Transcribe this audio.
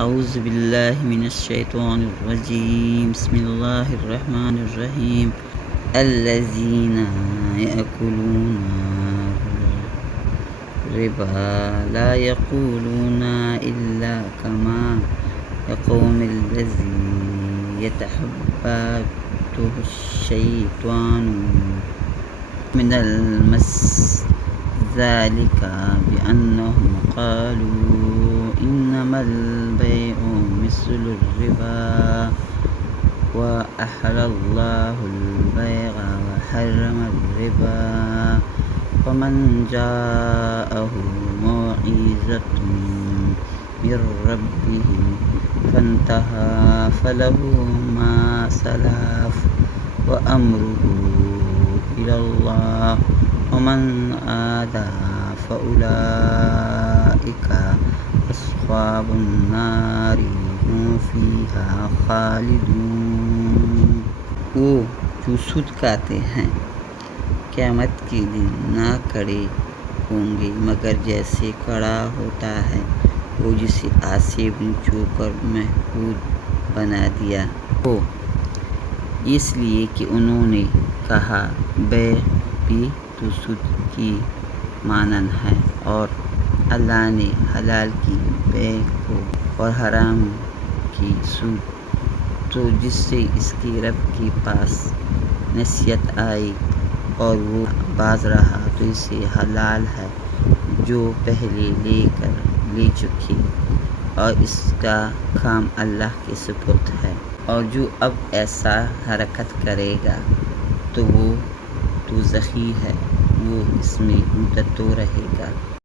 اعوذ باللہ من الشیطان الرجیم بسم اللہ الرحمن الرحیم الذین یأکلون الربا لا یقومون الا کما یقوم الذی یتخبطہ الشیطان من المس ذلك بأنهم قالوا إنما البيع مثل الربا وأحل الله البيع وحرم الربا فمن جاءه موعظة من ربه فانتهى فله ما سلف وأمره إلى الله ومن عاد فأولئك أصحاب النار هم فيها خالدون۔ وہ جو سود کھاتے ہیں قیامت کے دن نہ کھڑے ہوں گے مگر جیسے کھڑا ہوتا ہے وہ جسے آسیب نے چو کر محفوظ بنا دیا ہو، اس لیے کہ انہوں نے کہا بیع بھی تو سود کی مانند ہے اور اللہ نے حلال کی بیع کو اور حرام کی سود، تو جس سے اس کے رب کے پاس نصیحت آئی اور وہ باز رہا تو اسے حلال ہے جو پہلے لے چکے، اور اس کا کام اللہ کے سپرد ہے، اور جو اب ایسا حرکت کرے گا تو وہ دوزخی ہے، وہ اس میں مدتوں رہے گا۔